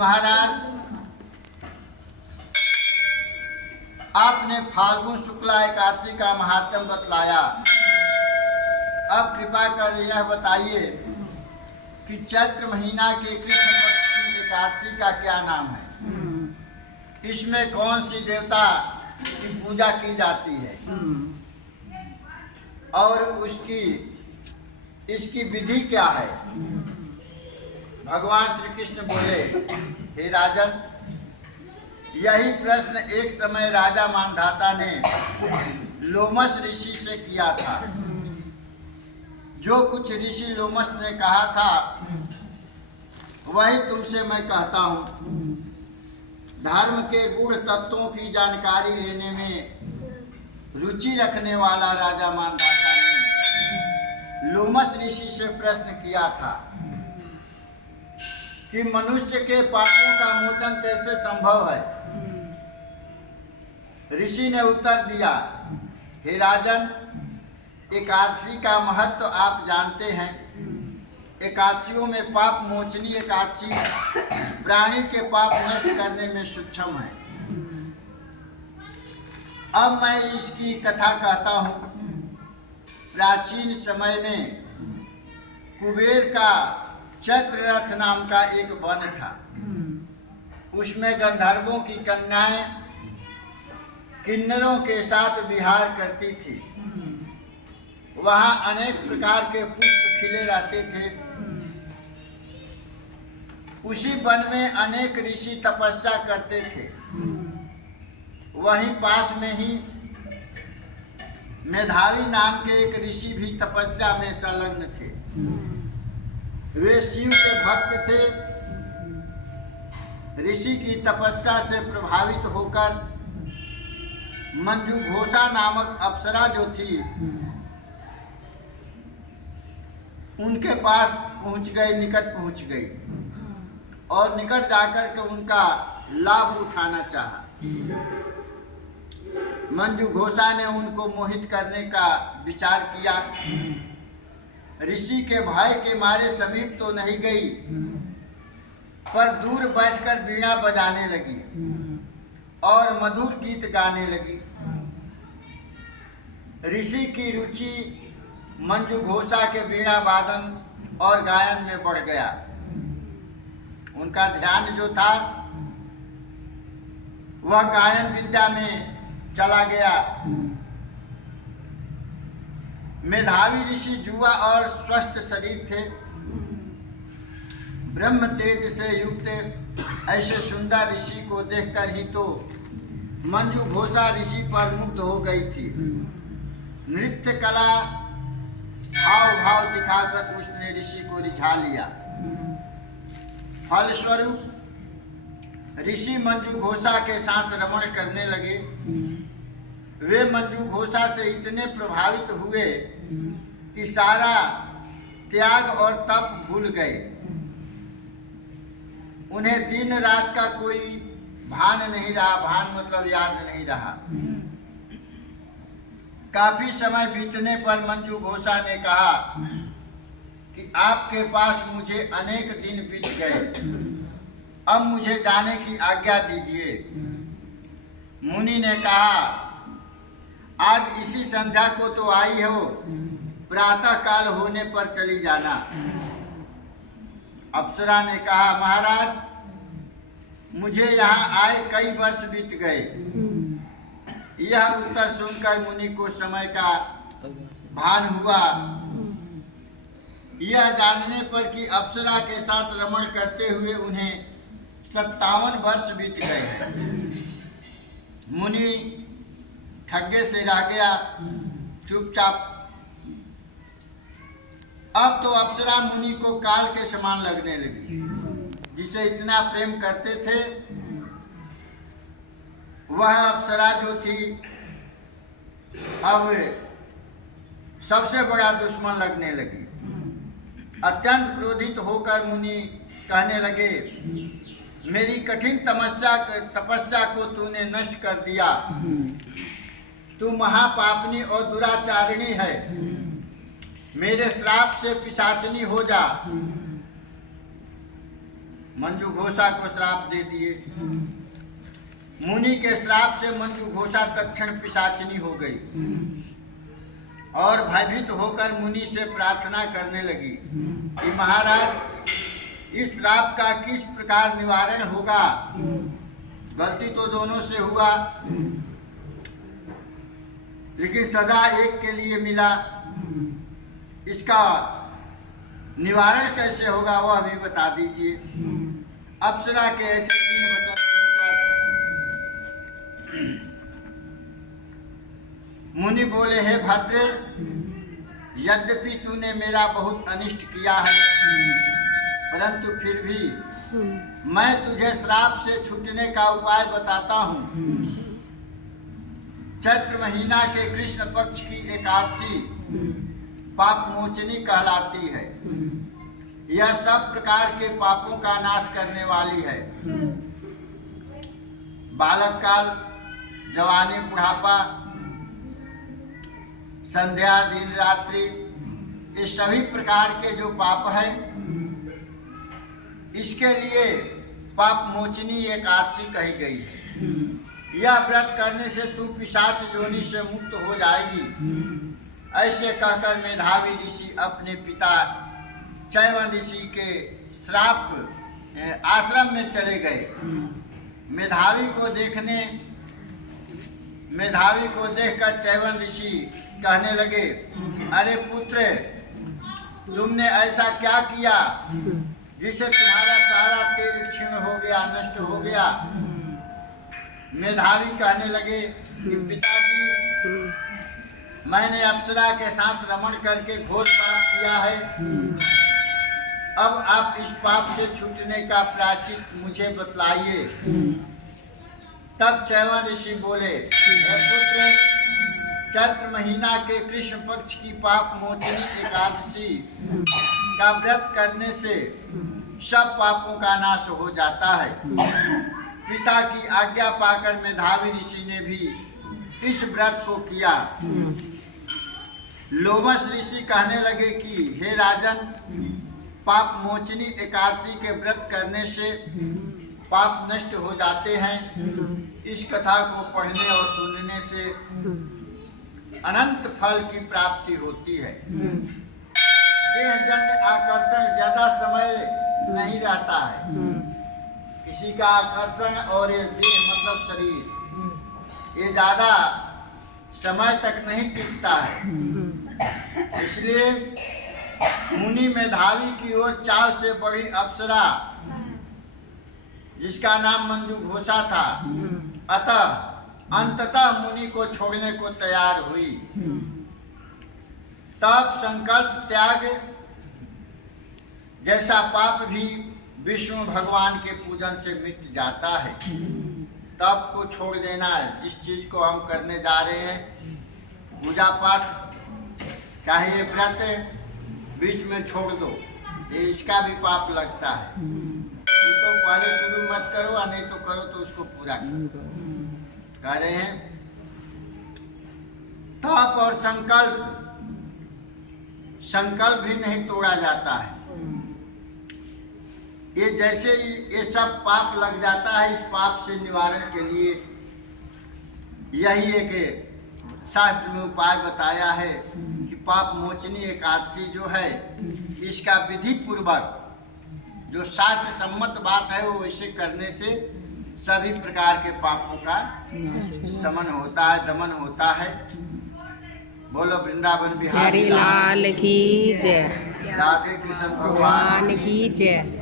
महाराज, आपने फाल्गुन शुक्ला एकादशी का महात्म बतलाया। अब कृपा कर यह बताइए कि चैत्र महीना के कृष्ण पक्ष की एकादशी का क्या नाम है? इसमें कौन सी देवता की पूजा की जाती है और इसकी विधि क्या है? भगवान श्री कृष्ण बोले, हे राजन, यही प्रश्न एक समय राजा मानधाता ने लोमस ऋषि से किया था। जो कुछ ऋषि लोमस ने कहा था वही तुमसे मैं कहता हूँ। धर्म के गुण तत्वों की जानकारी लेने में रुचि रखने वाला राजा मानधाता ने लोमस ऋषि से प्रश्न किया था कि मनुष्य के पापों का मोचन कैसे संभव है? ऋषि ने उत्तर दिया, हे राजन, एकादशी का महत्व आप जानते हैं। एकादशियों में पाप मोचनी एकादशी प्राणी के पाप नष्ट करने में सक्षम है। अब मैं इसकी कथा कहता हूँ। प्राचीन समय में कुबेर का चैत्ररथ नाम का एक वन था। उसमें गंधर्वों की कन्याएं किन्नरों के साथ विहार करती थी। वहाँ अनेक प्रकार के पुष्प खिले रहते थे। उसी वन में अनेक ऋषि तपस्या करते थे। वहीं पास में ही मेधावी नाम के एक ऋषि भी तपस्या में संलग्न थे। वे शिव के भक्त थे। ऋषि की तपस्या से प्रभावित होकर मंजूघोषा नामक अप्सरा जो थी उनके पास पहुंच गई, निकट पहुंच गई और निकट जाकर के उनका लाभ उठाना चाहा। मंजूघोषा ने उनको मोहित करने का विचार किया। ऋषि के भय के मारे समीप तो नहीं गई, पर दूर बैठकर वीणा बजाने लगी और मधुर गीत गाने लगी। ऋषि की रुचि मंजूघोषा के वीणा वादन और गायन में बढ़ गया। उनका ध्यान जो था वह गायन विद्या में चला गया। मेधावी ऋषि युवा और स्वस्थ शरीर थे। ब्रह्म तेज से युक्त ऐसे सुंदर ऋषि को देखकर ही तो मंजूघोषा ऋषि पर मुग्ध हो गई थी। नृत्य कला हाव भाव दिखाकर उसने ऋषि को रिझा लिया। फलस्वरूप ऋषि मंजूघोषा के साथ रमण करने लगे। वे मंजूघोषा से इतने प्रभावित हुए कि सारा त्याग और तप भूल गए। उन्हें दिन रात का कोई भान नहीं रहा। भान मतलब याद नहीं रहा। काफी समय बीतने पर मंजूघोषा ने कहा कि आपके पास मुझे अनेक दिन बीत गए, अब मुझे जाने की आज्ञा दीजिए। मुनि ने कहा, आज इसी संध्या को तो आई हो, प्रातः काल होने पर चली जाना। अप्सरा ने कहा, महाराज, मुझे यहाँ आए कई वर्ष बीत गए। यह उत्तर सुनकर मुनि को समय का भान हुआ। यह जानने पर कि अप्सरा के साथ रमण करते हुए उन्हें 57 वर्ष बीत गए। मुनि ठग्गे से रह गया, चुपचाप। अब तो अप्सरा मुनि को काल के समान लगने लगी। जिसे इतना प्रेम करते थे वह अप्सरा जो थी अब सबसे बड़ा दुश्मन लगने लगी। अत्यंत क्रोधित होकर मुनि कहने लगे, मेरी कठिन तपस्या को तूने नष्ट कर दिया। तू महापापनी और दुराचारिणी है। मेरे श्राप से पिशाचनी हो जा। मंजू घोषा को श्राप दे दिए। मुनि के श्राप से मंजू घोषा तत्क्षण पिशाचिनी हो गई और भयभीत होकर मुनि से प्रार्थना करने लगी कि महाराज, इस श्राप का किस प्रकार निवारण होगा? गलती तो दोनों से हुआ, लेकिन सजा एक के लिए मिला। इसका निवारण कैसे होगा वह भी बता दीजिए। अप्सरा के ऐसे 3 वचन सुनकर मुनि बोले, हे भद्र, यद्यपि तूने मेरा बहुत अनिष्ट किया है, परंतु फिर भी मैं तुझे श्राप से छूटने का उपाय बताता हूँ। चैत्र महीना के कृष्ण पक्ष की एकादशी पाप मोचनी कहलाती है। यह सब प्रकार के पापों का नाश करने वाली है। बालक काल, जवानी, बुढ़ापा, संध्या, दिन, रात्रि, ये सभी प्रकार के जो पाप है, इसके लिए पाप मोचनी एकादशी कही गई है। यह व्रत करने से तू पिशाच योनि से मुक्त हो जाएगी। ऐसे कहकर मेधावी ऋषि अपने पिता चैवन ऋषि के श्राप आश्रम में चले गए। मेधावी को देखकर चैवन ऋषि कहने लगे, अरे पुत्र, तुमने ऐसा क्या किया जिससे तुम्हारा सारा तेज क्षीण हो गया, नष्ट हो गया? मेधावी कहने लगे कि पिताजी, मैंने अप्सरा के साथ रमण करके घोर पाप किया है। अब आप इस पाप से छूटने का प्रायश्चित मुझे बतलाइए। तब चैवन ऋषि बोले, हे पुत्र, चैत्र महीना के कृष्ण पक्ष की पाप मोचनी एकादशी का व्रत करने से सब पापों का नाश हो जाता है। पिता की आज्ञा पाकर मेधावी ऋषि ने भी इस व्रत को किया। लोमस ऋषि कहने लगे कि हे राजन, पाप मोचनी एकादशी के व्रत करने से पाप नष्ट हो जाते हैं। इस कथा को पढ़ने और सुनने से अनंत फल की प्राप्ति होती है। देहजन्य आकर्षण ज्यादा समय नहीं रहता है। किसी का आकर्षण और ये देह मतलब शरीर, ये ज्यादा समय तक नहीं टिकता है। इसलिए मुनि मेधावी की ओर चाव से बढ़ी अप्सरा, जिसका नाम मंजू घोषा था, अतः अंततः मुनि को छोड़ने को तैयार हुई। तब संकल्प त्याग जैसा पाप भी विष्णु भगवान के पूजन से मिट जाता है। तब को छोड़ देना है। जिस चीज को हम करने जा रहे हैं, पूजा पाठ, चाहे ये व्रत बीच में छोड़ दो, ये इसका भी पाप लगता है। तो पहले शुरू मत करो, और नहीं तो करो तो उसको पूरा करो। कह रहे हैं तप और संकल्प भी नहीं तोड़ा जाता है। ये जैसे ही ये सब पाप लग जाता है, इस पाप से निवारण के लिए यही एक शास्त्र में उपाय बताया है कि पाप मोचनी एकादशी जो है, इसका विधि पूर्वक जो शास्त्र सम्मत बात है, वो वैसे करने से सभी प्रकार के पापों का शमन होता है, दमन होता है। बोलो वृंदावन बिहारी लाल की जय, राधे कृष्ण भगवान की जय।